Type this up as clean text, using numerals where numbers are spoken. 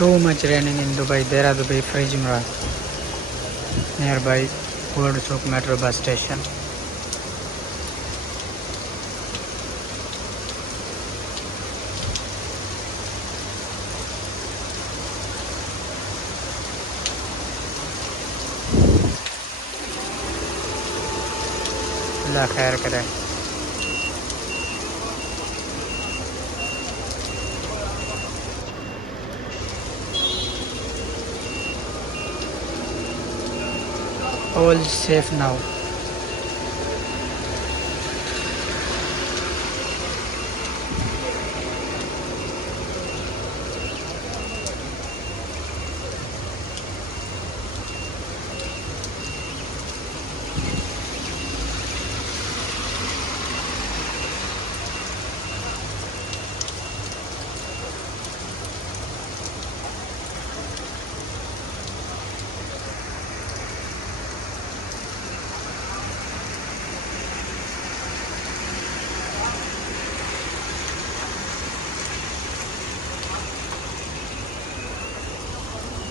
Too much raining in Dubai. There are Dubai freezing rain nearby Old Souk Metro bus station. अल्लाह खैर करे. All safe now.